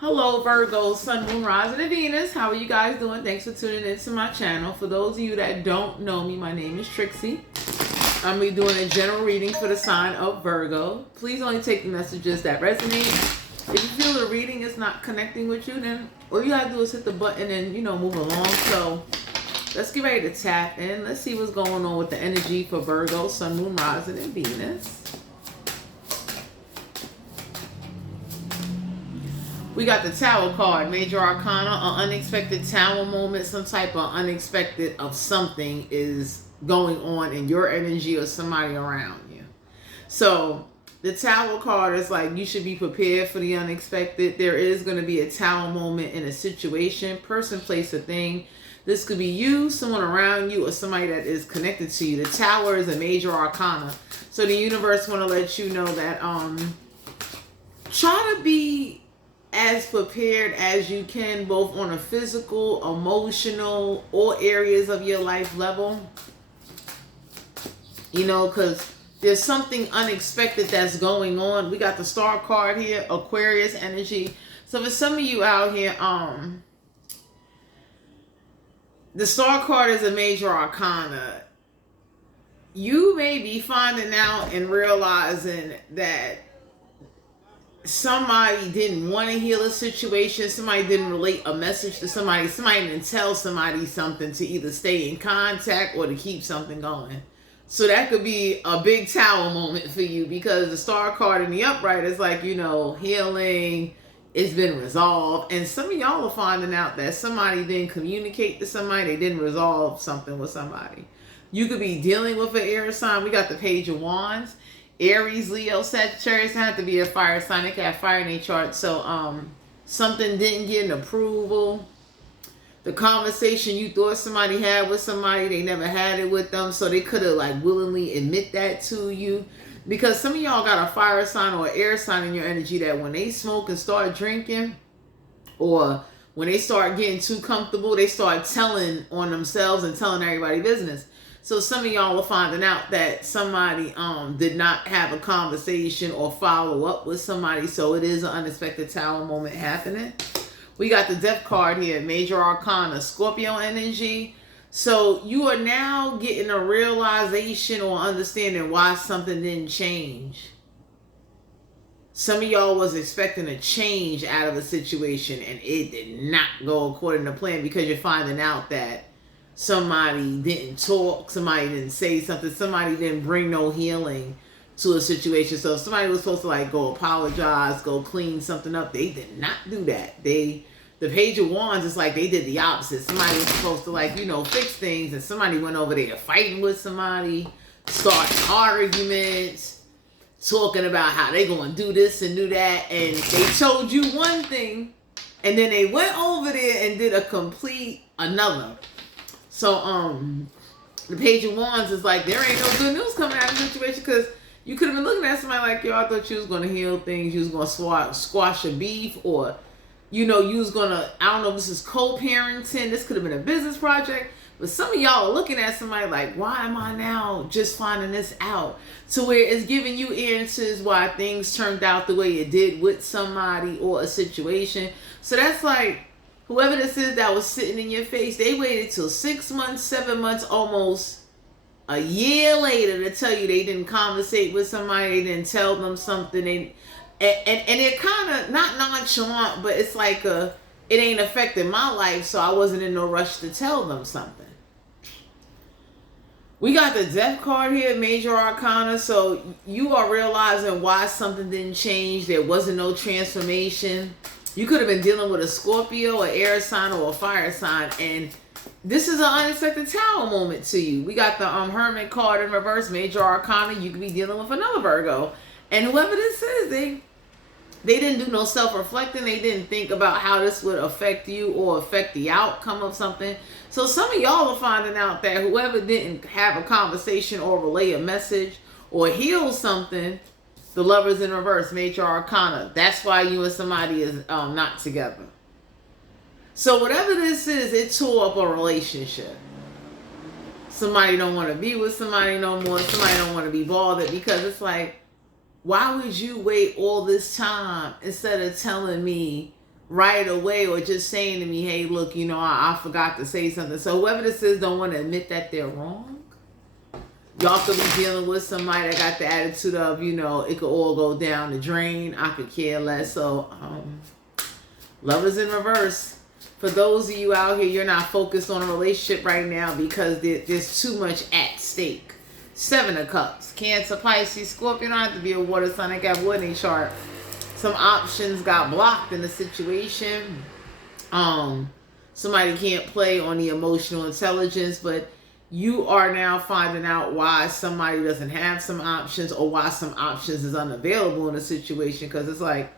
Hello Virgo, Sun, Moon, Rising, and Venus. How are you guys doing? Thanks for tuning into my channel. For those of you that don't know me, my name is Trixie. I'm going to be doing a general reading for the sign of Virgo. Please only take the messages that resonate. If you feel the reading is not connecting with you, then all you have to do is hit the button and, move along. So let's get ready to tap in. Let's see what's going on with the energy for Virgo, Sun, Moon, Rising, and Venus. We got the Tower card, Major Arcana, an unexpected Tower moment, some type of unexpected of something is going on in your energy or somebody around you. So the Tower card is like you should be prepared for the unexpected. There is going to be a Tower moment in a situation, person, place, or thing. This could be you, someone around you, or somebody that is connected to you. The Tower is a Major Arcana. So the universe want to let you know that try to be as prepared as you can, both on a physical, emotional, or areas of your life level. Because there's something unexpected that's going on. We got the Star card here, Aquarius energy. So for some of you out here, the Star card is a Major Arcana. You may be finding out and realizing that somebody didn't want to heal a situation, somebody didn't relate a message to somebody didn't tell somebody something to either stay in contact or to keep something going. So that could be a big Tower moment for you, because the Star card in the upright is like, healing, it's been resolved. And some of y'all are finding out that somebody didn't communicate to somebody, they didn't resolve something with somebody. You could be dealing with an air sign. We got the Page of Wands. Aries, Leo, Sagittarius, have to be a fire sign. They can have fire in their chart. So something didn't get an approval. The conversation you thought somebody had with somebody, they never had it with them. So they could have willingly admit that to you. Because some of y'all got a fire sign or air sign in your energy that when they smoke and start drinking, or when they start getting too comfortable, they start telling on themselves and telling everybody business. So some of y'all are finding out that somebody did not have a conversation or follow up with somebody. So it is an unexpected Tower moment happening. We got the Death card here, Major Arcana, Scorpio energy. So you are now getting a realization or understanding why something didn't change. Some of y'all was expecting a change out of a situation and it did not go according to plan, because you're finding out that somebody didn't talk, somebody didn't say something, somebody didn't bring no healing to a situation. So if somebody was supposed to go apologize, go clean something up, they did not do that. The Page of Wands is like they did the opposite. Somebody was supposed to fix things, and somebody went over there fighting with somebody, starting arguments, talking about how they gonna do this and do that, and they told you one thing and then they went over there and did a complete another. So, the Page of Wands is like, there ain't no good news coming out of the situation, because you could have been looking at somebody like, yo, I thought you was going to heal things, you was going to squash a beef, or, you was going to, I don't know if this is co-parenting, this could have been a business project, but some of y'all are looking at somebody like, why am I now just finding this out? To where it's giving you answers why things turned out the way it did with somebody or a situation. So that's like, whoever this is that was sitting in your face, they waited till 6 months, 7 months, almost a year later to tell you they didn't conversate with somebody, they didn't tell them something. And they're kind of not nonchalant, but it's like it ain't affected my life, so I wasn't in no rush to tell them something. We got the Death card here, Major Arcana. So you are realizing why something didn't change. There wasn't no transformation. You could have been dealing with a Scorpio, an air sign, or a fire sign, and this is an unexpected Tower moment to you. We got the Hermit card in reverse, Major Arcana. You could be dealing with another Virgo, and whoever this is, they didn't do no self-reflecting. They didn't think about how this would affect you or affect the outcome of something. So some of y'all are finding out that whoever didn't have a conversation or relay a message or heal something, the Lovers in reverse, Major Arcana. That's why you and somebody is not together. So whatever this is, it tore up a relationship. Somebody don't want to be with somebody no more. Somebody don't want to be bothered, because it's like, why would you wait all this time instead of telling me right away, or just saying to me, hey, look, you know, I forgot to say something. So whoever this is don't want to admit that they're wrong. Y'all could be dealing with somebody that got the attitude of, you know, it could all go down the drain. I could care less. So love is in reverse. For those of you out here, you're not focused on a relationship right now because there's too much at stake. 7 of Cups. Cancer, Pisces, Scorpio. Don't have to be a water sign. I got wood in a chart. Some options got blocked in the situation. Somebody can't play on the emotional intelligence, but you are now finding out why somebody doesn't have some options, or why some options is unavailable in a situation. Because it's like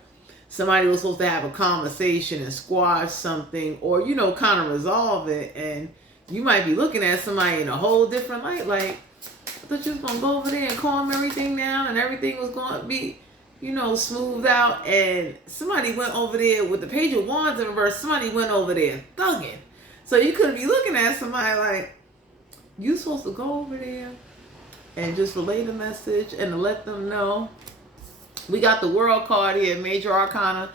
somebody was supposed to have a conversation and squash something, or, you know, kind of resolve it. And you might be looking at somebody in a whole different light. Like, I thought you was going to go over there and calm everything down and everything was going to be, you know, smoothed out. And somebody went over there with the Page of Wands in reverse. Somebody went over there thugging. So you could be looking at somebody like, you supposed to go over there and just relay the message and to let them know. We got the World card here, Major Arcana.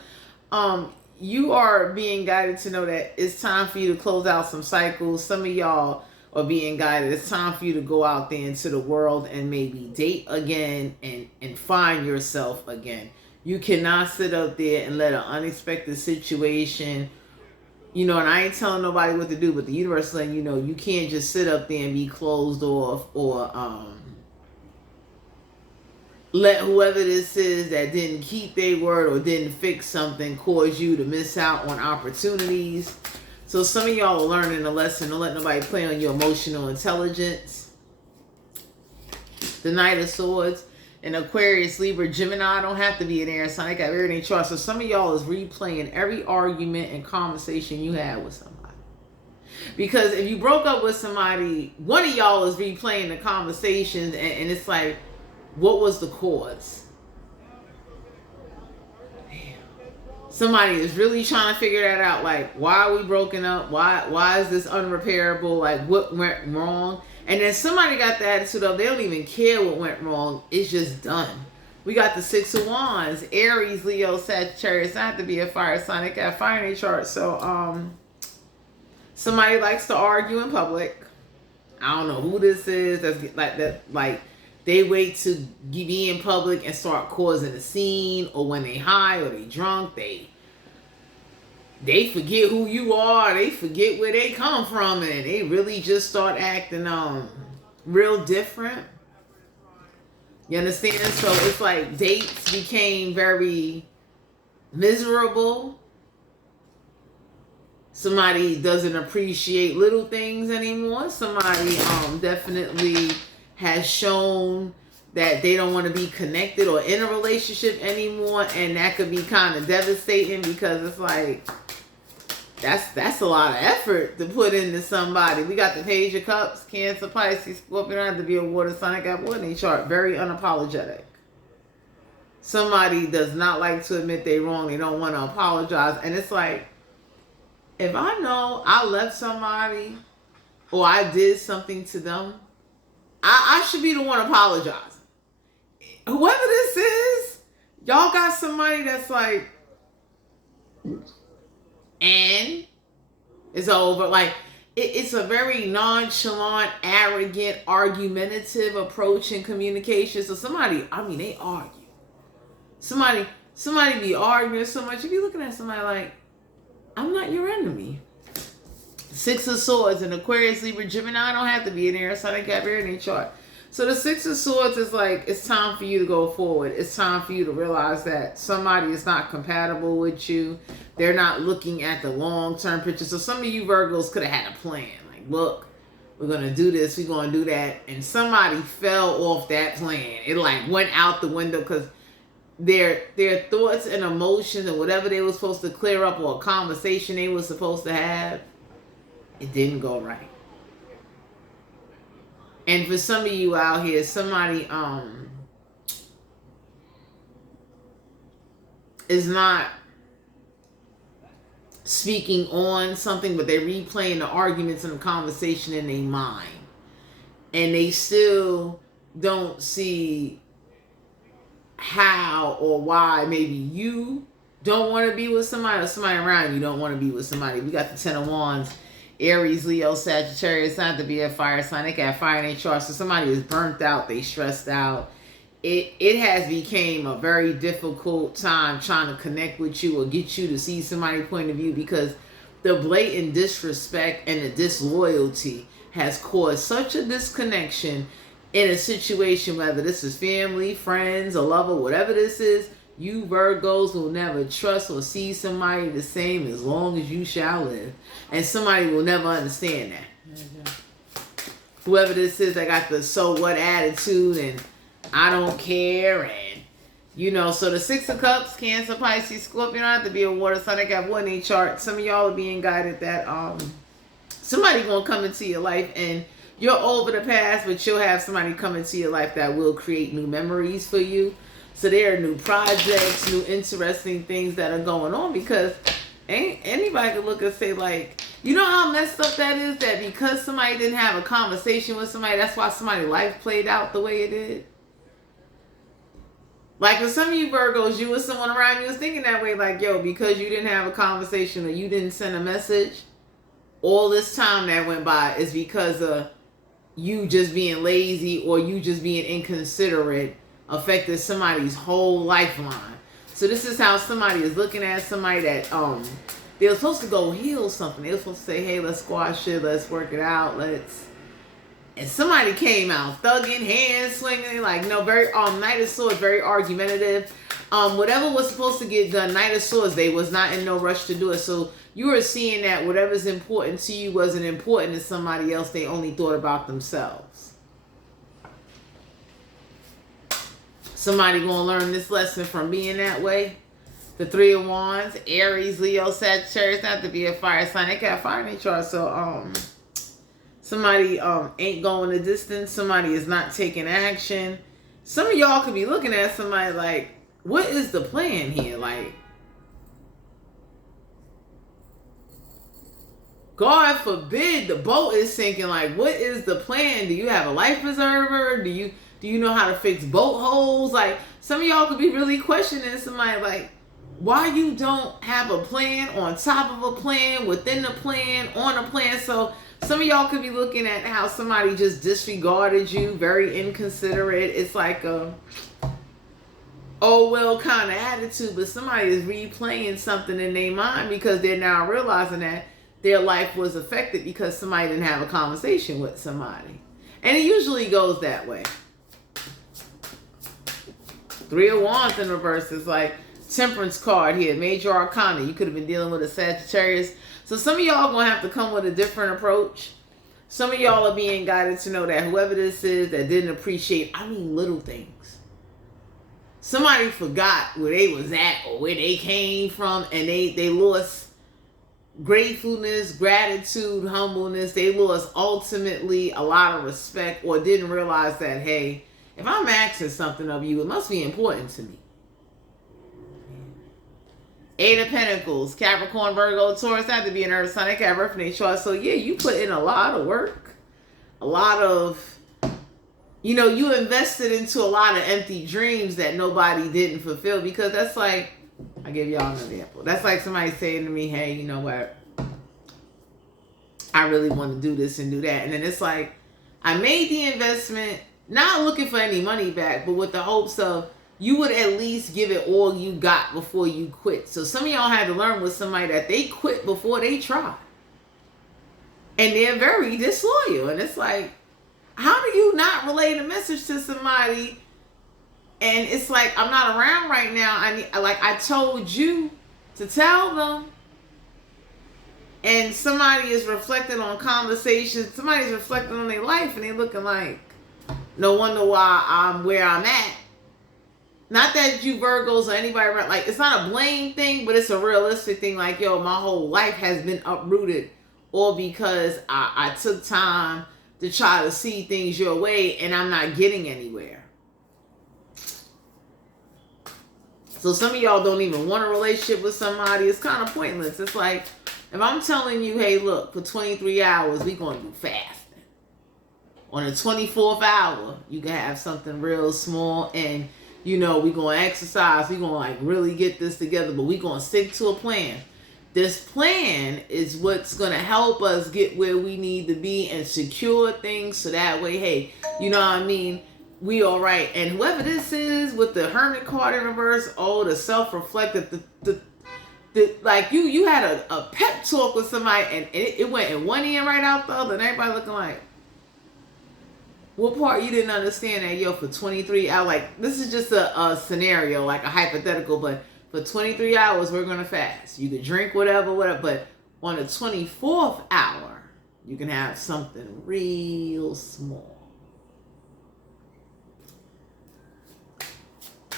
You are being guided to know that it's time for you to close out some cycles. Some of y'all are being guided. It's time for you to go out there into the world and maybe date again and find yourself again. You cannot sit up there and let an unexpected situation, you know, and I ain't telling nobody what to do, but the universe is letting you know you can't just sit up there and be closed off, or let whoever this is that didn't keep their word or didn't fix something cause you to miss out on opportunities. So some of y'all are learning a lesson. Don't let nobody play on your emotional intelligence. The Knight of Swords. An Aquarius, Libra, Gemini. Don't have to be an air sign. I got everything chart. So some of y'all is replaying every argument and conversation you had with somebody. Because if you broke up with somebody, one of y'all is replaying the conversations, and it's like, what was the cause? Somebody is really trying to figure that out. Like, why are we broken up? Why is this unrepairable? Like, what went wrong? And then somebody got the attitude of they don't even care what went wrong. It's just done. We got the 6 of Wands, Aries, Leo, Sagittarius. Not have to be a fire sign. It got fire in their chart. So somebody likes to argue in public. I don't know who this is. That's like that. Like, they wait to be in public and start causing a scene, or when they high or they drunk, they forget who you are. They forget where they come from, and they really just start acting real different. You understand? So it's like dates became very miserable. Somebody doesn't appreciate little things anymore. Somebody definitely has shown that they don't want to be connected or in a relationship anymore, and that could be kind of devastating, because it's like that's a lot of effort to put into somebody. We got the Page of Cups, Cancer, Pisces, Scorpio. Don't have to be a water sign. I got one in each chart. Very unapologetic. Somebody does not like to admit they're wrong. They don't want to apologize, and it's like, if I know I left somebody or I did something to them, I should be the one apologizing. Whoever this is, y'all got somebody that's like, and it's over. Like, it's a very nonchalant, arrogant, argumentative approach in communication. So somebody, I mean, they argue. Somebody be arguing so much. You be looking at somebody like, I'm not your enemy. 6 of Swords, an Aquarius, Libra, Gemini. Don't have to be in there. So I got here in their chart. So the 6 of Swords is like, it's time for you to go forward. It's time for you to realize that somebody is not compatible with you. They're not looking at the long-term picture. So some of you Virgos could have had a plan. Like, look, we're going to do this. We're going to do that. And somebody fell off that plan. It like went out the window because their thoughts and emotions and whatever they were supposed to clear up, or a conversation they were supposed to have, it didn't go right. And for some of you out here, somebody is not speaking on something, but they're replaying the arguments and the conversation in their mind. And they still don't see how or why maybe you don't want to be with somebody, or somebody around you don't want to be with somebody. We got the Ten of Wands. Aries, Leo, Sagittarius, not to be a fire sign. They got fire in their chart. So somebody is burnt out. They stressed out. It has became a very difficult time trying to connect with you or get you to see somebody's point of view, because the blatant disrespect and the disloyalty has caused such a disconnection in a situation, whether this is family, friends, a lover, whatever this is. You Virgos will never trust or see somebody the same as long as you shall live. And somebody will never understand that. Whoever this is that got the so what attitude and I don't care, and you know, so the Six of Cups, Cancer, Pisces, Scorpio, don't have to be a water sign. They got one in their chart. Some of y'all are being guided that somebody gonna come into your life, and you're over the past, but you'll have somebody come into your life that will create new memories for you. So there are new projects, new interesting things that are going on, because ain't anybody can look and say, like, you know how messed up that is, that because somebody didn't have a conversation with somebody, that's why somebody's life played out the way it did. Like, for some of you Virgos, you or someone around you was thinking that way, like, yo, because you didn't have a conversation or you didn't send a message, all this time that went by is because of you just being lazy or you just being inconsiderate affected somebody's whole lifeline. So this is how somebody is looking at somebody that they were supposed to go heal something. They were supposed to say, hey, let's squash it, let's work it out, and somebody came out thugging, hands swinging, like, no, very Knight of Swords, very argumentative. Whatever was supposed to get done, Knight of Swords, they was not in no rush to do it. So you were seeing that whatever's important to you wasn't important to somebody else. They only thought about themselves. Somebody gonna learn this lesson from being that way. The Three of Wands, Aries, Leo, Sagittarius, not to be a fire sign. They got fire in their chart. So somebody ain't going the distance. Somebody is not taking action. Some of y'all could be looking at somebody like, what is the plan here? Like, God forbid the boat is sinking. Like, what is the plan? Do you have a life preserver? Do you know how to fix boat holes? Like, some of y'all could be really questioning somebody, like, why you don't have a plan on top of a plan, within the plan, on a plan. So some of y'all could be looking at how somebody just disregarded you, very inconsiderate. It's like a oh well kind of attitude, but somebody is replaying something in their mind because they're now realizing that their life was affected because somebody didn't have a conversation with somebody. And it usually goes that way. Three of Wands in reverse is like Temperance card here, Major Arcana. You could have been dealing with a Sagittarius. So some of y'all going to have to come with a different approach. Some of y'all are being guided to know that whoever this is that didn't appreciate, I mean, little things. Somebody forgot where they was at or where they came from, and they lost gratefulness, gratitude, humbleness. They lost ultimately a lot of respect, or didn't realize that, hey, if I'm asking something of you, it must be important to me. Eight of Pentacles, Capricorn, Virgo, Taurus, have to be an earth sign. They got refinate chart. So yeah, you put in a lot of work, a lot of, you invested into a lot of empty dreams that nobody didn't fulfill, because that's like, I'll give y'all an example. That's like somebody saying to me, hey, you know what? I really want to do this and do that. And then it's like, I made the investment, not looking for any money back, but with the hopes of you would at least give it all you got before you quit. So some of y'all had to learn with somebody that they quit before they tried. And they're very disloyal. And it's like, how do you not relay the message to somebody? And it's like, I'm not around right now. I told you to tell them. And somebody is reflecting on conversations. Somebody's reflecting on their life, and they're looking like, no wonder why I'm where I'm at. Not that you Virgos or anybody around, like, it's not a blame thing, but it's a realistic thing. Like, yo, my whole life has been uprooted, all because I took time to try to see things your way, and I'm not getting anywhere. So some of y'all don't even want a relationship with somebody. It's kind of pointless. It's like, if I'm telling you, hey, look, for 23 hours, we're going to do fasting. On the 24th hour, you can have something real small, and you know, we're going to exercise, we're going to like really get this together, but we're going to stick to a plan. This plan is what's going to help us get where we need to be and secure things so that way, hey, you know what I mean, we all right. And whoever this is with the Hermit card in reverse, oh, the self-reflective, like you had a pep talk with somebody and it went in one ear right out the other, and everybody looking like, what part you didn't understand that, yo, for 23 hours, like, this is just a scenario, like a hypothetical, but for 23 hours, we're going to fast. You can drink whatever, but on the 24th hour, you can have something real small.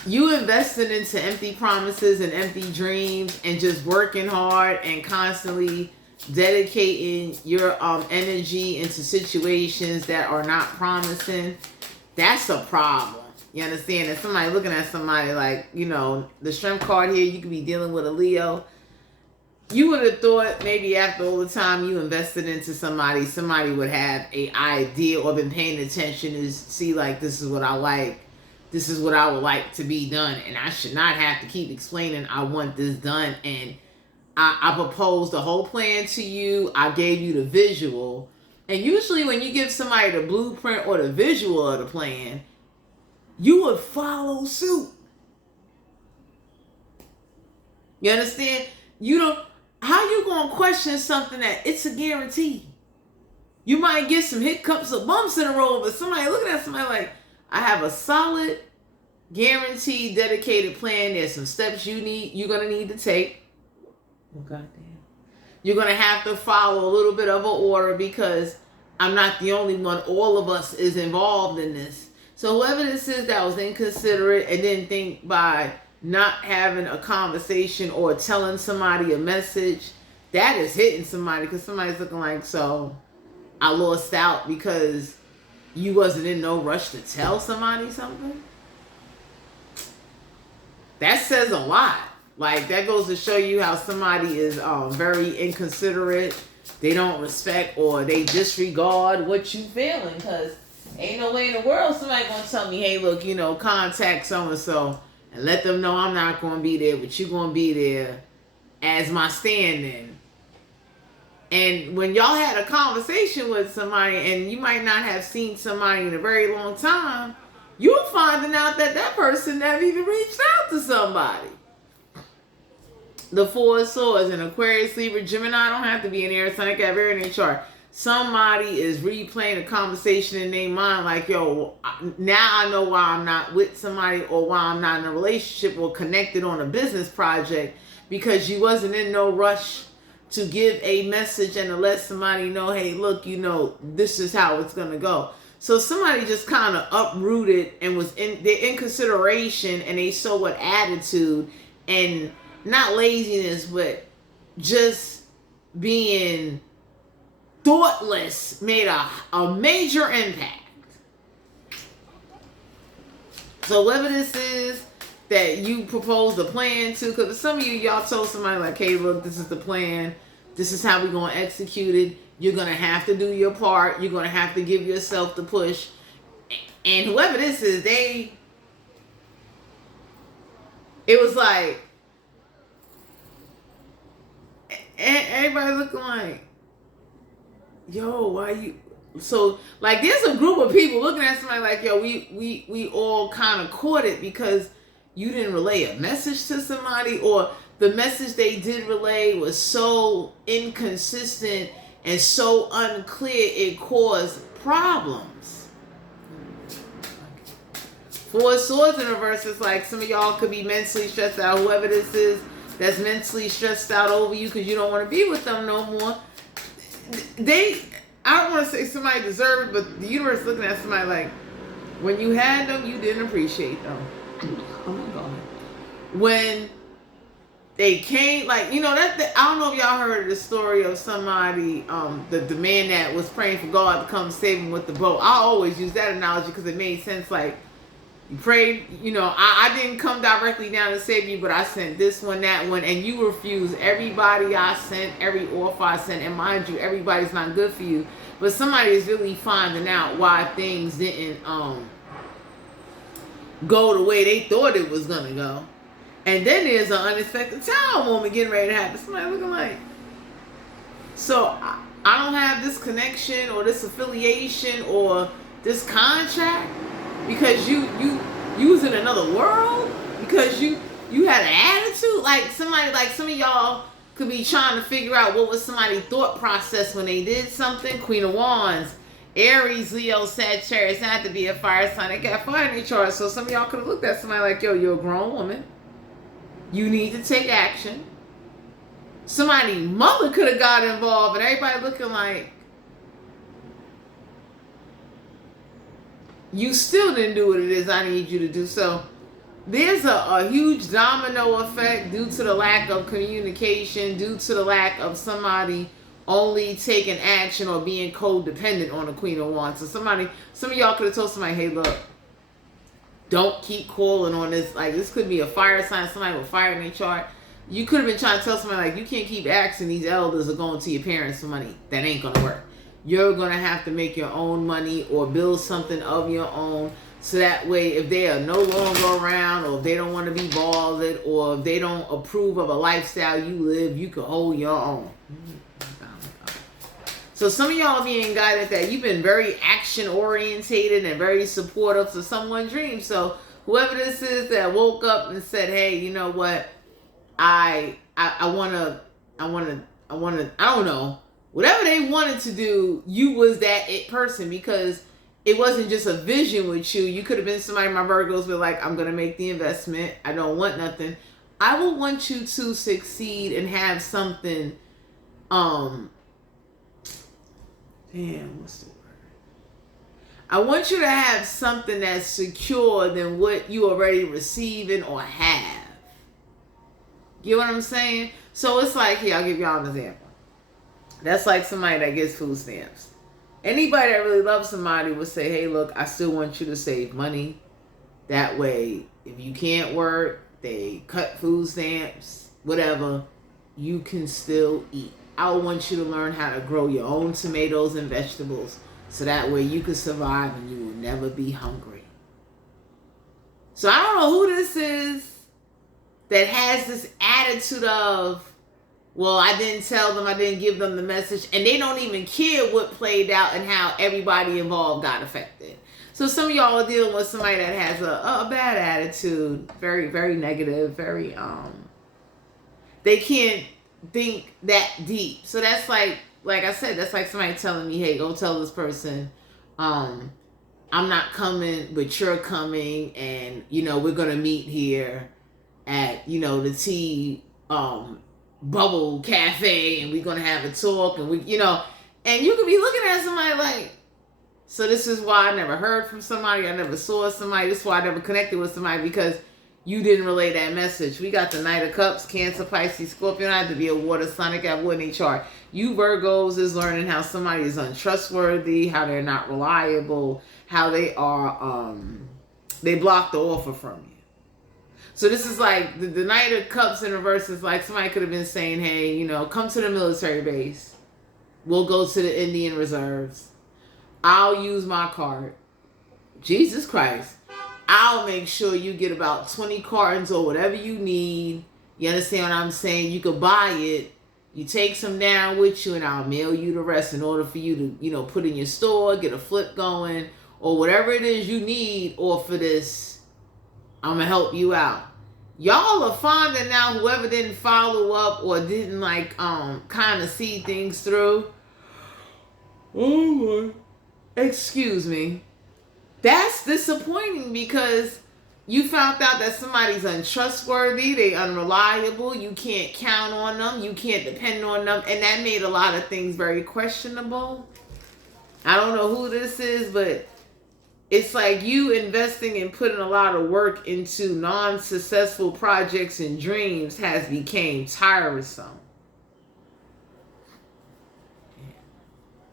You invested into empty promises and empty dreams and just working hard and constantly dedicating your energy into situations that are not promising. That's a problem. You understand? If somebody looking at somebody like, you know, the Strength card here, you could be dealing with a Leo. You would have thought maybe after all the time you invested into somebody would have a idea or been paying attention to see like, this is what I like. This is what I would like to be done. And I should not have to keep explaining I want this done. And I proposed the whole plan to you. I gave you the visual. And usually when you give somebody the blueprint or the visual of the plan, you would follow suit. You understand? You don't, how you going to question something that it's a guarantee? You might get some hiccups or bumps in the road, but somebody looking at somebody like, I have a solid, guaranteed, dedicated plan. There's some steps you're going to need to take. Oh, goddamn. You're going to have to follow a little bit of an order because I'm not the only one. All of us is involved in this. So whoever this is that was inconsiderate and didn't think by not having a conversation or telling somebody a message, that is hitting somebody because somebody's looking like, so I lost out because you wasn't in no rush to tell somebody something. That says a lot. Like, that goes to show you how somebody is very inconsiderate. They don't respect or they disregard what you feeling, because ain't no way in the world somebody gonna tell me, hey, look, you know, contact so-and-so and let them know I'm not gonna be there, but you're gonna be there as my stand-in. And when y'all had a conversation with somebody and you might not have seen somebody in a very long time, you're finding out that that person never even reached out to somebody. The Four of Swords in Aquarius, Libra, Gemini, don't have to be an air sign. I got very in their chart. Somebody is replaying a conversation in their mind like, yo, now I know why I'm not with somebody or why I'm not in a relationship or connected on a business project, because you wasn't in no rush to give a message and to let somebody know, hey, look, you know, this is how it's going to go. So somebody just kind of uprooted and was in consideration, and they saw what attitude and not laziness, but just being thoughtless made a major impact. So whatever this is that you proposed a plan to, because some of y'all told somebody like, hey, look, this is the plan. This is how we're going to execute it. You're going to have to do your part. You're going to have to give yourself the push. And whoever this is, it was like, everybody looking like, yo, why you? So like, there's a group of people looking at somebody like, yo, we all kind of caught it because you didn't relay a message to somebody, or the message they did relay was so inconsistent and so unclear it caused problems. Four of Swords in reverse is like, some of y'all could be mentally stressed out. Whoever this is that's mentally stressed out over you because you don't want to be with them no more. I don't want to say somebody deserved it, but the universe looking at somebody like, when you had them, you didn't appreciate them. Oh my God. When they came, like, you know, I don't know if y'all heard the story of somebody, the man that was praying for God to come save him with the boat. I always use that analogy because it made sense. Like, you prayed, you know, I didn't come directly down to save you, but I sent this one, that one, and you refused everybody I sent, every offer I sent. And mind you, everybody's not good for you, but somebody is really finding out why things didn't go the way they thought it was gonna go. And then there's an unexpected tower moment getting ready to happen. Somebody looking like, so I don't have this connection or this affiliation or this contract because you was in another world, because you had an attitude. Like somebody, like some of y'all could be trying to figure out what was somebody's thought process when they did something. Queen of Wands, Aries, Leo, Sagittarius, not to be a fire sign. They got fire in their chart. So some of y'all could have looked at somebody like, yo, you're a grown woman. You need to take action. Somebody's mother could have got involved, and everybody looking like, you still didn't do what it is I need you to do. So there's a huge domino effect due to the lack of communication, due to the lack of somebody only taking action or being codependent on the Queen of Wands. So some of y'all could have told somebody, hey, look, don't keep calling on this. Like, this could be a fire sign, somebody with fire in their chart. You could have been trying to tell somebody, like, you can't keep asking these elders or going to your parents for money. That ain't going to work. You're going to have to make your own money or build something of your own. So that way, if they are no longer around, or if they don't want to be bothered, or if they don't approve of a lifestyle you live, you can hold your own. So some of y'all being guided that you've been very action orientated and very supportive to someone's dreams. So whoever this is that woke up and said, hey, you know what? I don't know. Whatever they wanted to do, you was that it person, because it wasn't just a vision with you. You could have been somebody, my Virgos were like, I'm going to make the investment. I don't want nothing. I will want you to succeed and have something, what's the word? I want you to have something that's secure than what you already receiving or have. Get what I'm saying? So it's like, here, I'll give y'all an example. That's like somebody that gets food stamps. Anybody that really loves somebody would say, hey, look, I still want you to save money. That way, if you can't work, they cut food stamps, whatever, you can still eat. I want you to learn how to grow your own tomatoes and vegetables, so that way you can survive and you will never be hungry. So I don't know who this is that has this attitude of, well, I didn't tell them, I didn't give them the message, and they don't even care what played out and how everybody involved got affected. So some of y'all are dealing with somebody that has a bad attitude, very, very negative, very, they can't think that deep. So that's like I said, that's like somebody telling me, hey, go tell this person, I'm not coming, but you're coming, and, you know, we're going to meet here at, you know, the tea, bubble cafe, and we're going to have a talk, and we, you know, and you could be looking at somebody like, so this is why I never heard from somebody, I never saw somebody, this is why I never connected with somebody, because you didn't relay that message. We got the Knight of Cups, Cancer, Pisces, Scorpio. I have to be a water sign. I got wood in their chart. You Virgos is learning how somebody is untrustworthy, how they're not reliable, how they are, they block the offer from you. So this is like, the Knight of Cups in reverse is like somebody could have been saying, hey, you know, come to the military base. We'll go to the Indian reserves. I'll use my card. Jesus Christ. I'll make sure you get about 20 cartons or whatever you need. You understand what I'm saying? You could buy it. You take some down with you, and I'll mail you the rest in order for you to, you know, put in your store, get a flip going, or whatever it is you need, or for this, I'm going to help you out. Y'all are finding out whoever didn't follow up or didn't, like, kind of see things through. Oh, my. Excuse me. That's disappointing, because you found out that somebody's untrustworthy, they unreliable, you can't count on them, you can't depend on them, and that made a lot of things very questionable. I don't know who this is, but it's like you investing and putting a lot of work into non-successful projects and dreams has become tiresome.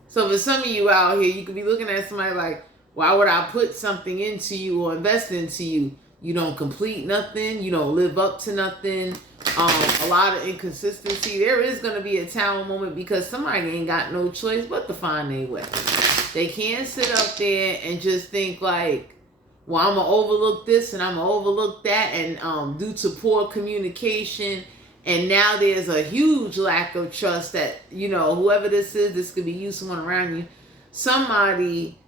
So for some of you out here, you could be looking at somebody like, why would I put something into you or invest into you? You don't complete nothing. You don't live up to nothing. A lot of inconsistency. There is going to be a tower moment, because somebody ain't got no choice but to find their way. They can't sit up there and just think like, well, I'm gonna overlook this and I'm gonna overlook that, and due to poor communication, and now there's a huge lack of trust that, you know, whoever this is, this could be you, someone around you, somebody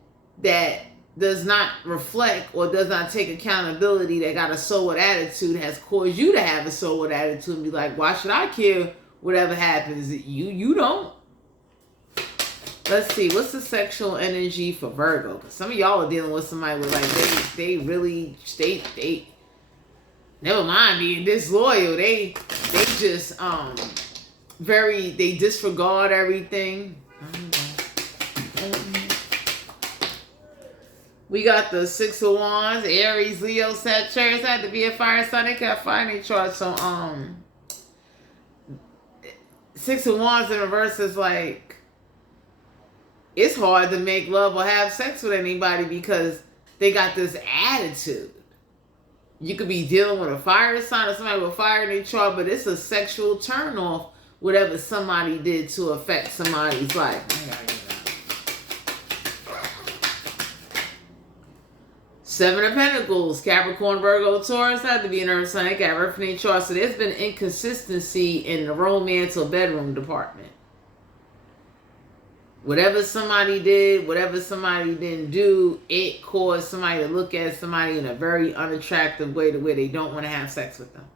that does not reflect or does not take accountability, that got a soward attitude, has caused you to have a soward attitude and be like, why should I care whatever happens? You don't. Let's see, what's the sexual energy for Virgo? Because some of y'all are dealing with somebody with, like, they really, they never mind being disloyal. They just, they disregard everything. We got the Six of Wands, Aries, Leo, Sagittarius. Had to be a fire sign. They can't find their chart. So, Six of Wands in reverse is like, it's hard to make love or have sex with anybody because they got this attitude. You could be dealing with a fire sign or somebody with fire in their chart, but it's a sexual turnoff, whatever somebody did to affect somebody's life. Seven of Pentacles, Capricorn, Virgo, Taurus. Had to be an earth sign. They got earth in their chart. So there's been inconsistency in the romance or bedroom department. Whatever somebody did, whatever somebody didn't do, it caused somebody to look at somebody in a very unattractive way to where they don't want to have sex with them.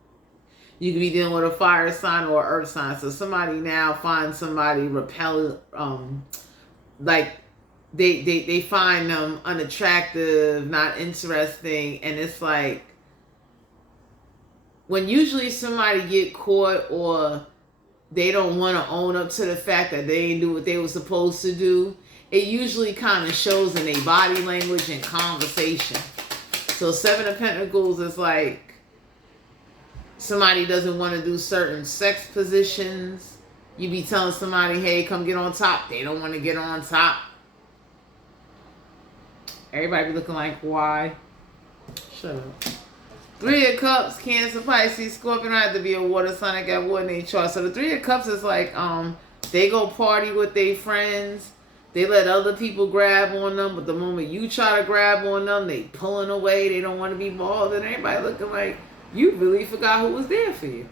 You could be dealing with a fire sign or an earth sign. So somebody now finds somebody repellent, like they find them unattractive, not interesting. And it's like, when usually somebody get caught or they don't want to own up to the fact that they didn't do what they were supposed to do, it usually kind of shows in their body language and conversation. So Seven of Pentacles is like, somebody doesn't want to do certain sex positions. You be telling somebody, hey, come get on top. They don't want to get on top. Everybody be looking like, why? Shut up. Three of Cups, Cancer, Pisces, Scorpion. Had to be a water sign. I got water in their chart. So the Three of Cups is like, they go party with their friends. They let other people grab on them, but the moment you try to grab on them, they pulling away. They don't want to be involved. And everybody looking like, you really forgot who was there for you.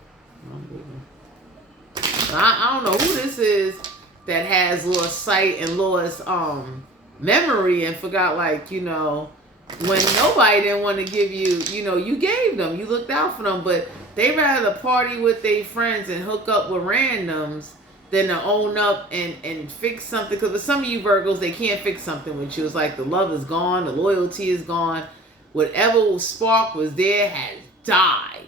I don't know who this is that has lost sight and lost memory and forgot, like, you know, when nobody didn't want to give you, you know, you gave them, you looked out for them, but they rather party with their friends and hook up with randoms than to own up and fix something. Because with some of you Virgos, they can't fix something with you. It's like the love is gone, the loyalty is gone. Whatever spark was there has died.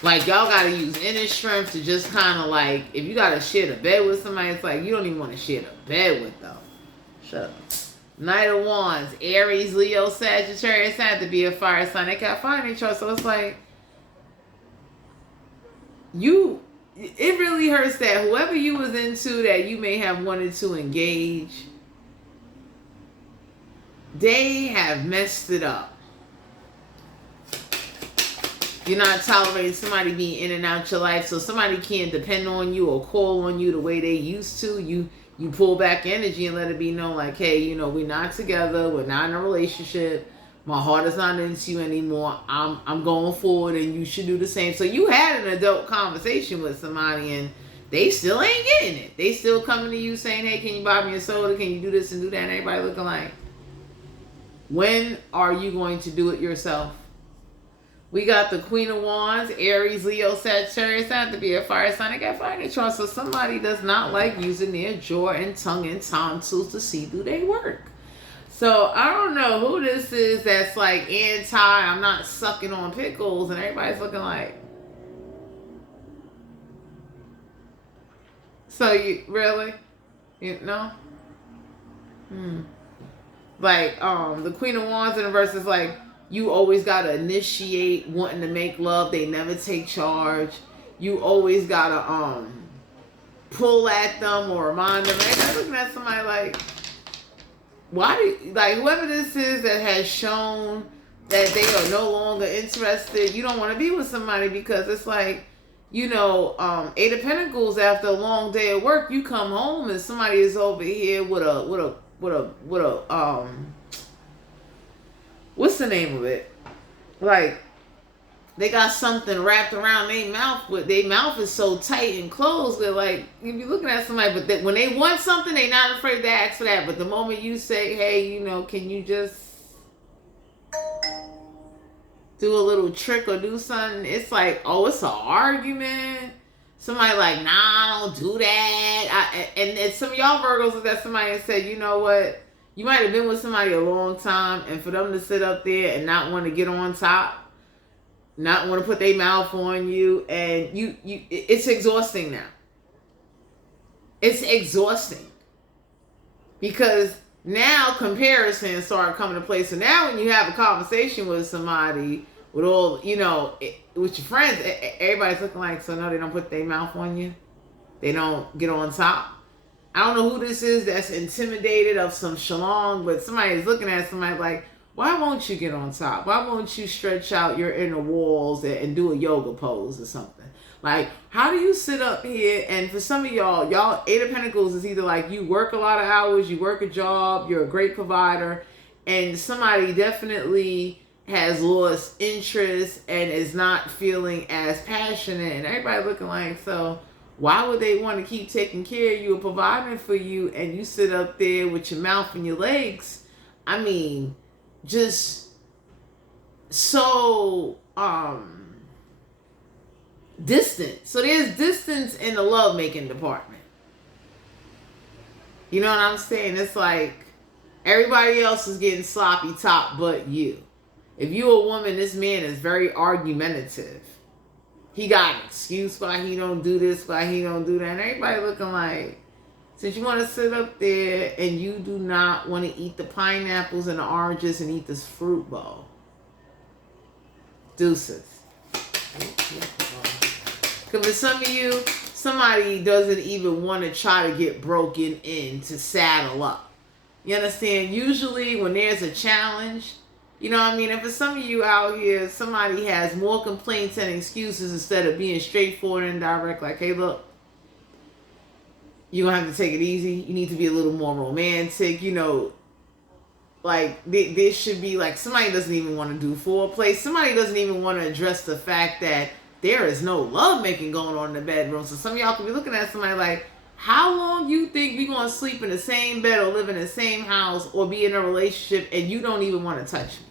Like, y'all got to use inner strength to just kind of like, if you got to share the bed with somebody, it's like, you don't even want to share the bed with them. Shut up. Knight of Wands, Aries, Leo, Sagittarius. Had to be a fire sign. They can't find each other. So it's like, it really hurts that whoever you was into that you may have wanted to engage, they have messed it up. You're not tolerating somebody being in and out your life, so somebody can't depend on you or call on you the way they used to. You pull back energy and let it be known, like, hey, you know, we're not together, we're not in a relationship, my heart is not into you anymore, I'm going forward and you should do the same. So you had an adult conversation with somebody and they still ain't getting it. They still coming to you saying, hey, can you buy me a soda, can you do this and do that, and everybody looking like, when are you going to do it yourself? We got the Queen of Wands, Aries, Leo, Sagittarius. That have to be a fire sign. I got fire in their chart. So somebody does not like using their jaw and tongue and tonsils to see through their work. So I don't know who this is that's like anti, I'm not sucking on pickles, and everybody's looking like, so you really, you know? Like, the Queen of Wands in the verse is like, you always got to initiate wanting to make love. They never take charge. You always got to pull at them or remind them. I'm looking at somebody like, why do, like, whoever this is that has shown that they are no longer interested, you don't want to be with somebody because it's like, you know, Eight of Pentacles, after a long day of work, you come home and somebody is over here with a what's the name of it? Like, they got something wrapped around their mouth, but their mouth is so tight and closed that, like, you be looking at somebody, but when they want something, they not afraid to ask for that. But the moment you say, hey, you know, can you just do a little trick or do something, it's like, oh, it's an argument. Somebody like, nah, I don't do that. And some of y'all Virgos looked at somebody and said, you know what? You might have been with somebody a long time, and for them to sit up there and not want to get on top, not want to put their mouth on you, and it's exhausting now. It's exhausting. Because now comparisons start coming to play. So now when you have a conversation with somebody, with all, you know, with your friends, everybody's looking like, so no, they don't put their mouth on you. They don't get on top. I don't know who this is that's intimidated of some shalong, but somebody's looking at somebody like, why won't you get on top? Why won't you stretch out your inner walls and do a yoga pose or something? Like, how do you sit up here? And for some of y'all, Eight of Pentacles is either like you work a lot of hours, you work a job, you're a great provider, and somebody definitely has lost interest and is not feeling as passionate, and everybody looking like, so why would they want to keep taking care of you or providing for you, and you sit up there with your mouth and your legs? I mean, just so distant. So there's distance in the lovemaking department. You know what I'm saying? It's like everybody else is getting sloppy top but you. If you're a woman, this man is very argumentative. He got an excuse why he don't do this, why he don't do that. And everybody looking like, since you want to sit up there and you do not want to eat the pineapples and the oranges and eat this fruit bowl. Deuces. Because for some of you, somebody doesn't even want to try to get broken in to saddle up. You understand? Usually when there's a challenge, you know what I mean? And for some of you out here, somebody has more complaints and excuses instead of being straightforward and direct. Like, hey, look, you're going to have to take it easy. You need to be a little more romantic. You know, like, there should be, like, somebody doesn't even want to do foreplay. Somebody doesn't even want to address the fact that there is no lovemaking going on in the bedroom. So some of y'all could be looking at somebody like, how long you think we going to sleep in the same bed or live in the same house or be in a relationship and you don't even want to touch me?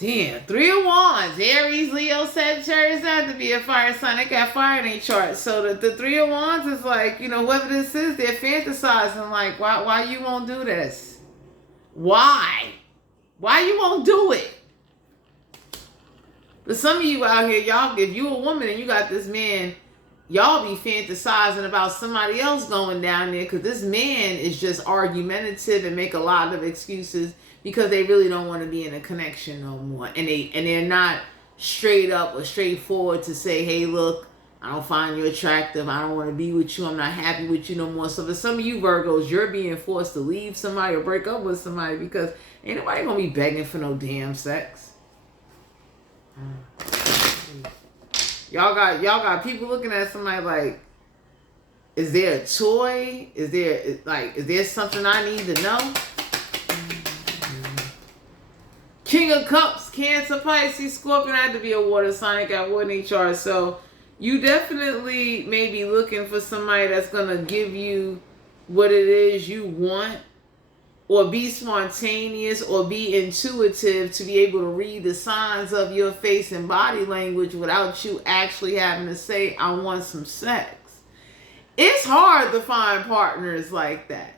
Damn, 3 of Wands, Aries, Leo, Sagittarius have to be a fire sign. They got fire in their chart. So the 3 of Wands is like, you know, whoever this is, they're fantasizing like, why you won't do this? Why? Why you won't do it? But some of you out here, y'all, if you a woman and you got this man, y'all be fantasizing about somebody else going down there because this man is just argumentative and make a lot of excuses because they really don't want to be in a connection no more. And they're not straight up or straightforward to say, hey, look, I don't find you attractive. I don't want to be with you. I'm not happy with you no more. So for some of you Virgos, you're being forced to leave somebody or break up with somebody because ain't nobody going to be begging for no damn sex. Y'all got people looking at somebody like, is there a toy? Is there something I need to know? King of Cups, Cancer, Pisces, Scorpion. I had to be a water sign. I got water in chart. So you definitely may be looking for somebody that's going to give you what it is you want, or be spontaneous, or be intuitive to be able to read the signs of your face and body language without you actually having to say, I want some sex. It's hard to find partners like that.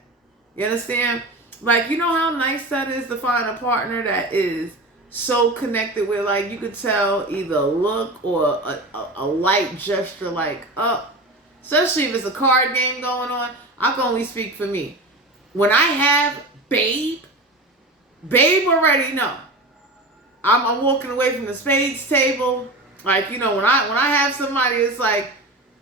You understand? Like, you know how nice that is to find a partner that is so connected with, like, you could tell either a look or a light gesture, like, especially if it's a card game going on. I can only speak for me. When I have babe already know. I'm walking away from the spades table. Like, you know, when I have somebody, it's like,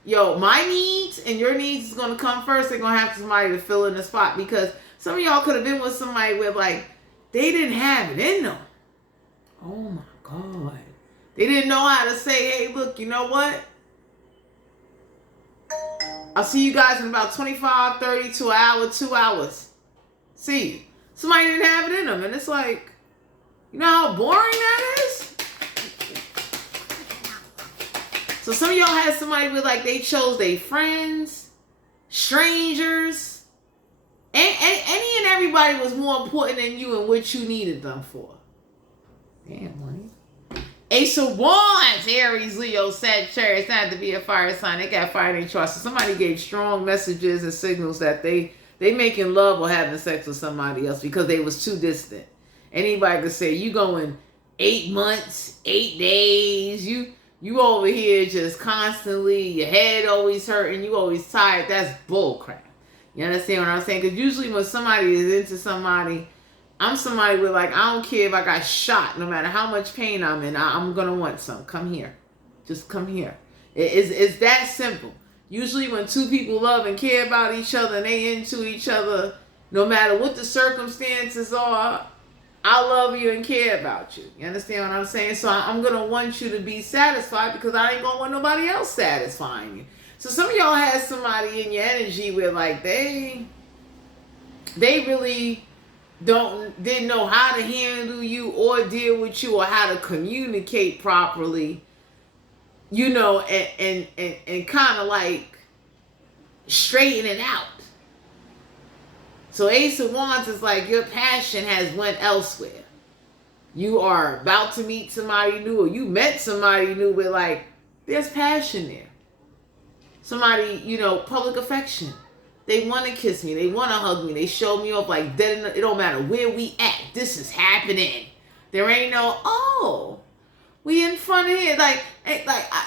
yo, my needs and your needs is going to come first. They're going to have somebody to fill in the spot, because some of y'all could have been with somebody where, like, they didn't have it in them. Oh my God. They didn't know how to say, hey, look, you know what? I'll see you guys in about 25, 30 to an hour, 2 hours. See you. Somebody didn't have it in them. And it's like, you know how boring that is? So some of y'all had somebody with like they chose their friends, strangers, and any and everybody was more important than you and what you needed them for. Damn, money. Ace of Wands, Aries, Leo, Sagittarius. Not to be a fire sign. They got fire in their chart. So somebody gave strong messages and signals that they making love or having sex with somebody else because they was too distant. Anybody could say, you going 8 months, 8 days, you over here just constantly, your head always hurting, you always tired. That's bull crap. You understand what I'm saying? Because usually when somebody is into somebody, I'm somebody with like, I don't care if I got shot, no matter how much pain I'm in, I'm going to want some. Come here. Just come here. It's that simple. Usually when two people love and care about each other and they into each other, no matter what the circumstances are, I love you and care about you. You understand what I'm saying? So I'm going to want you to be satisfied because I ain't going to want nobody else satisfying you. So some of y'all had somebody in your energy where like they really didn't know how to handle you or deal with you or how to communicate properly, you know, and kind of like straighten it out. So Ace of Wands is like your passion has went elsewhere. You are about to meet somebody new or you met somebody new with like, there's passion there. Somebody, you know, public affection. They want to kiss me. They want to hug me. They show me off like that. It don't matter where we at. This is happening. There ain't no, oh, we in front of here. Like,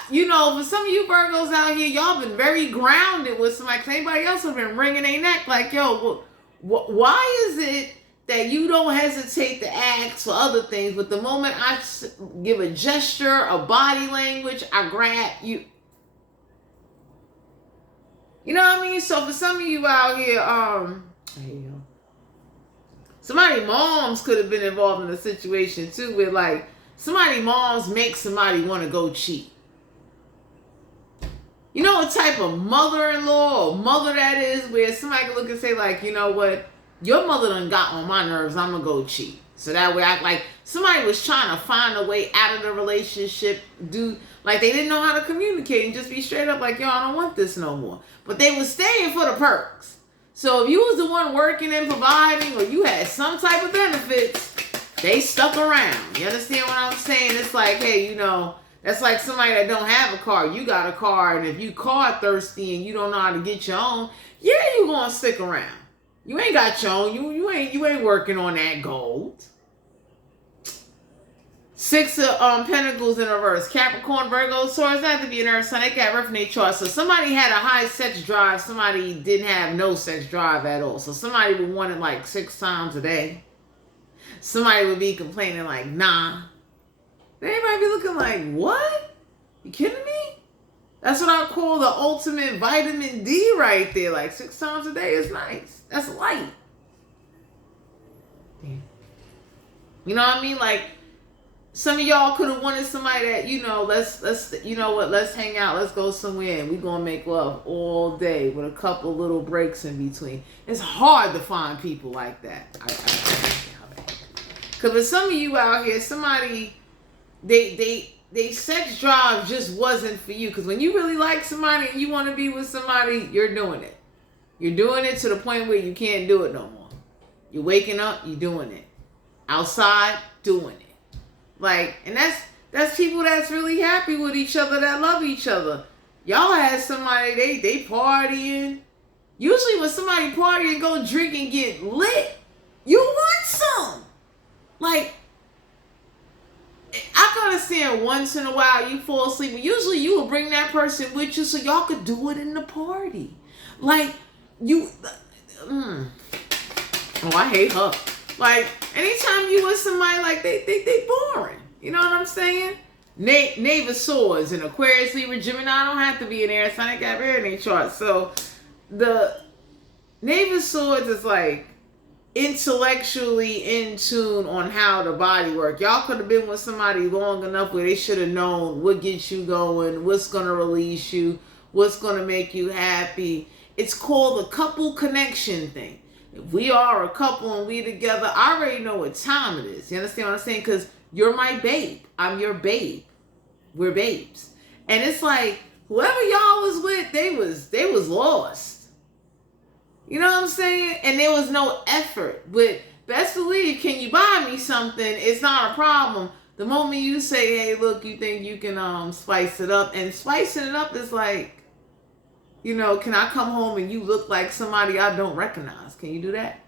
you know, for some of you Virgos out here, y'all been very grounded with somebody. Cause anybody else have been wringing their neck like, yo, why is it that you don't hesitate to ask for other things, but the moment I give a gesture, a body language, I grab you. You know what I mean? So for some of you out here, somebody moms could have been involved in a situation too where like somebody moms make somebody want to go cheat. You know what type of mother-in-law or mother that is where somebody can look and say like, you know what? Your mother done got on my nerves. I'm going to go cheat. So that way I like somebody was trying to find a way out of the relationship. Like they didn't know how to communicate and just be straight up like, yo, I don't want this no more. But they was staying for the perks. So if you was the one working and providing or you had some type of benefits, they stuck around. You understand what I'm saying? It's like, hey, you know, that's like somebody that don't have a car. You got a car, and if you car thirsty and you don't know how to get your own, yeah, you gonna stick around. You ain't got your own. You ain't working on that gold. Six of Pentacles in reverse. Capricorn, Virgo, Taurus, not to be an earth sign. They got rough in their chart. So somebody had a high sex drive. Somebody didn't have no sex drive at all. So somebody would want it like 6 times a day. Somebody would be complaining like, nah. Everybody be looking like, what? You kidding me? That's what I call the ultimate vitamin D right there. Like 6 times a day is nice. That's light. Damn. You know what I mean? Like, some of y'all could have wanted somebody that, you know, let's you know what, let's hang out, let's go somewhere, and we're going to make love all day with a couple little breaks in between. It's hard to find people like that. Because for some of you out here, somebody, they sex drive just wasn't for you. Because when you really like somebody and you want to be with somebody, you're doing it. You're doing it to the point where you can't do it no more. You're waking up, you're doing it. Outside, doing it. Like, and that's people that's really happy with each other, that love each other. Y'all had somebody, they partying. Usually when somebody party and go drink and get lit, you want some. Like, I can understand once in a while you fall asleep, but usually you will bring that person with you so y'all could do it in the party. Like, oh, I hate her. Like, anytime you with somebody, like, they boring. You know what I'm saying? Knave of Swords and Aquarius, Libra, Gemini don't have to be an air sign. They got air in their chart. So, the Knave of Swords is like intellectually in tune on how the body works. Y'all could have been with somebody long enough where they should have known what gets you going, what's going to release you, what's going to make you happy. It's called the couple connection thing. If we are a couple and we together, I already know what time it is. You understand what I'm saying? Because you're my babe. I'm your babe. We're babes. And it's like, whoever y'all was with, they was lost. You know what I'm saying? And there was no effort. But best believe, can you buy me something? It's not a problem. The moment you say, hey, look, you think you can spice it up. And spicing it up is like, you know, can I come home and you look like somebody I don't recognize? Can you do that?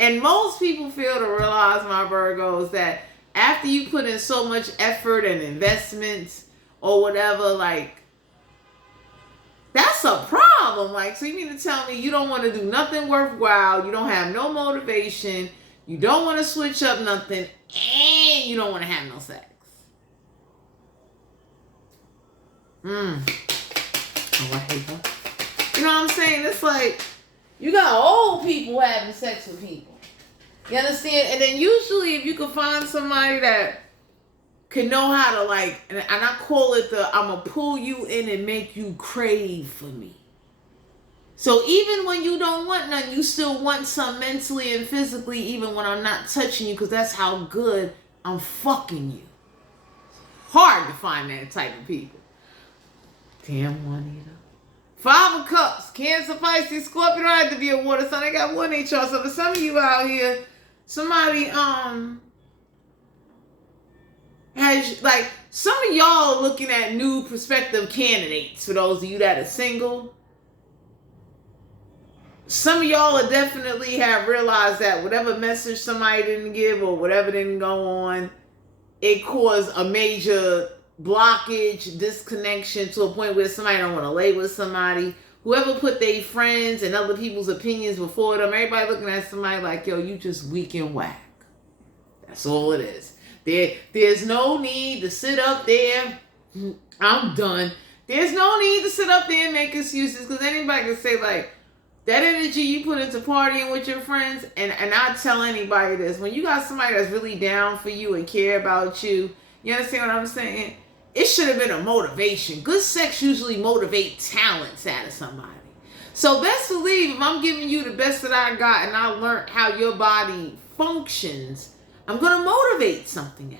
And most people fail to realize, my Virgos, that after you put in so much effort and investments or whatever, like, that's a problem. Like, so you mean to tell me you don't want to do nothing worthwhile, you don't have no motivation, you don't want to switch up nothing, and you don't want to have no sex. Oh, I hate that. You know what I'm saying? It's like, you got old people having sex with people. You understand? And then usually if you can find somebody that can know how to, like, and I call it the, I'm going to pull you in and make you crave for me. So even when you don't want none, you still want some mentally and physically, even when I'm not touching you, because that's how good I'm fucking you. Hard to find that type of people. Damn, Juanita. 5 of Cups, Cancer, Pisces, Scorpio. Don't have to be a water sign. I got one HR. So for some of you out here, somebody has, like, some of y'all looking at new prospective candidates. For those of you that are single, some of y'all are definitely have realized that whatever message somebody didn't give or whatever didn't go on, it caused a major blockage, disconnection, to a point where somebody don't want to lay with somebody. Whoever put their friends and other people's opinions before them, everybody looking at somebody like, yo, you just weak and whack. That's all it is. There's no need to sit up there. I'm done. There's no need to sit up there and make excuses, because anybody can say, like, that energy you put into partying with your friends, and I tell anybody this, when you got somebody that's really down for you and care about you, you understand what I'm saying? It should have been a motivation. Good sex usually motivates talents out of somebody. So best believe, if I'm giving you the best that I got and I learned how your body functions, I'm going to motivate something out of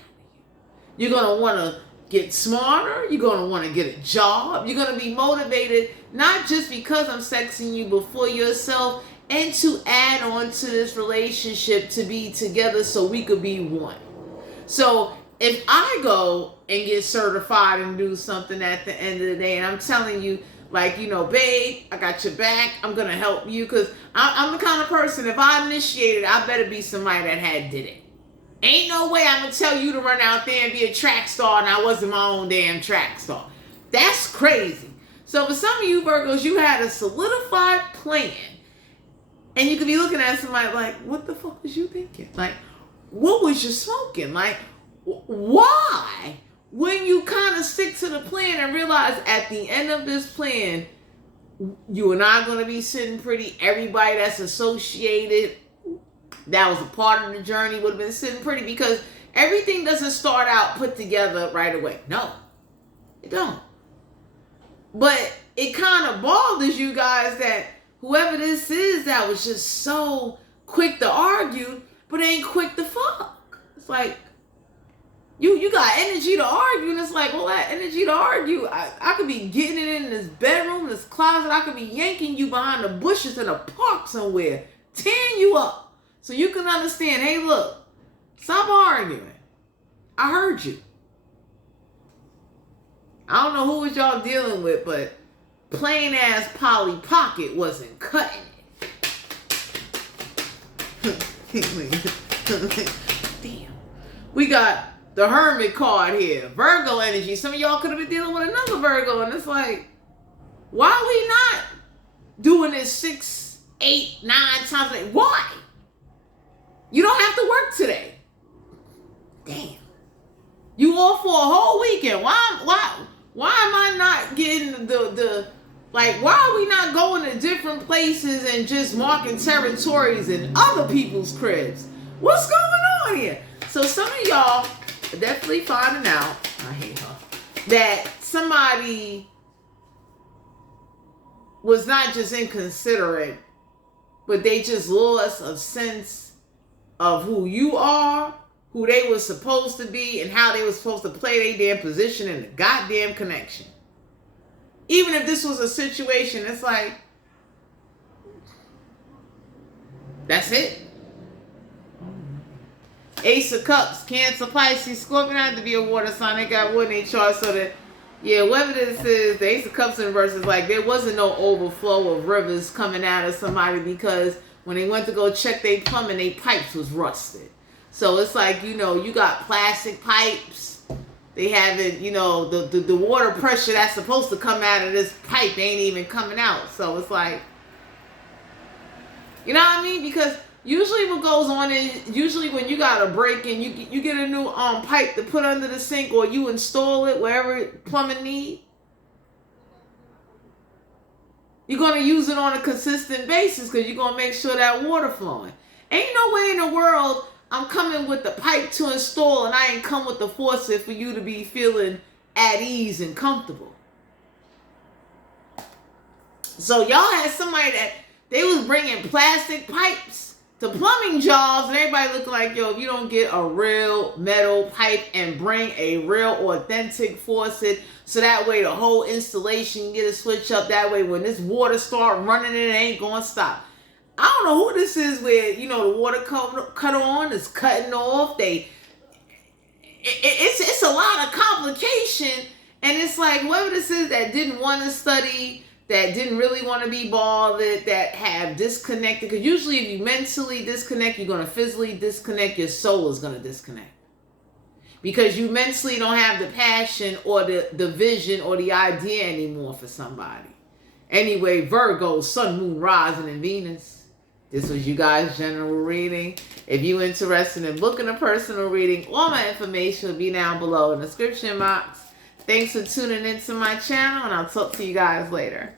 you. You're going to want to get smarter. You're going to want to get a job. You're going to be motivated, not just because I'm sexing you, but for yourself, and to add on to this relationship, to be together so we could be one. So if I go and get certified and do something at the end of the day, and I'm telling you, like, you know, babe, I got your back, I'm going to help you, because I'm the kind of person, if I initiated, I better be somebody that had did it. Ain't no way I'm going to tell you to run out there and be a track star and I wasn't my own damn track star. That's crazy. So for some of you Virgos, you had a solidified plan, and you could be looking at somebody like, what the fuck was you thinking? Like, what was you smoking? Like, why? When you kind of stick to the plan and realize at the end of this plan, you and I are going to be sitting pretty. Everybody that's associated, that was a part of the journey, would have been sitting pretty, because everything doesn't start out put together right away. No, it don't. But it kind of bothers you guys that whoever this is that was just so quick to argue, but ain't quick to fuck. It's like, you got energy to argue, and it's like, well, that energy to argue, I could be getting it in this bedroom, this closet, I could be yanking you behind the bushes in a park somewhere, tearing you up, so you can understand, hey, look, stop arguing. I heard you. I don't know who was y'all dealing with, but plain ass Polly Pocket wasn't cutting it. Damn. We got the Hermit card here. Virgo energy. Some of y'all could have been dealing with another Virgo, and it's like, why are we not doing this 6, 8, 9 times a day? Why? You don't have to work today. Damn. You off for a whole weekend. Why am I not getting the like, why are we not going to different places and just marking territories in other people's cribs? What's going on here? So some of y'all are definitely finding out, I hate her, that somebody was not just inconsiderate, but they just lost a sense of who you are, who they were supposed to be, and how they were supposed to play their damn position in the goddamn connection. Even if this was a situation, it's like, that's it. Ace of Cups, Cancer, Pisces, Scorpion had to be a water sign. They got wood in their chart, so that, yeah, whatever this is, the Ace of Cups in reverse is like there wasn't no overflow of rivers coming out of somebody, because when they went to go check their plumbing, their pipes was rusted. So it's like, you know, you got plastic pipes. They haven't, you know, the water pressure that's supposed to come out of this pipe ain't even coming out. So it's like, you know what I mean? Because usually what goes on is, usually when you got a break in, you get a new pipe to put under the sink, or you install it wherever plumbing need. You're going to use it on a consistent basis because you're going to make sure that water flowing. Ain't no way in the world I'm coming with the pipe to install and I ain't come with the faucet for you to be feeling at ease and comfortable. So y'all had somebody that they was bringing plastic pipes to plumbing jobs, and everybody looking like, yo, if you don't get a real metal pipe and bring a real authentic faucet, so that way the whole installation, you get a switch up, that way when this water start running, it ain't gonna stop. I don't know who this is where, you know, the water cut on, is cutting off. It's a lot of complication, and it's like whoever this is that didn't want to study, that didn't really want to be bothered, that have disconnected. Because usually if you mentally disconnect, you're going to physically disconnect. Your soul is going to disconnect. Because you mentally don't have the passion or the vision or the idea anymore for somebody. Anyway, Virgo, Sun, Moon, Rising, and Venus. This was you guys' general reading. If you're interested in booking a personal reading, all my information will be down below in the description box. Thanks for tuning into my channel, and I'll talk to you guys later.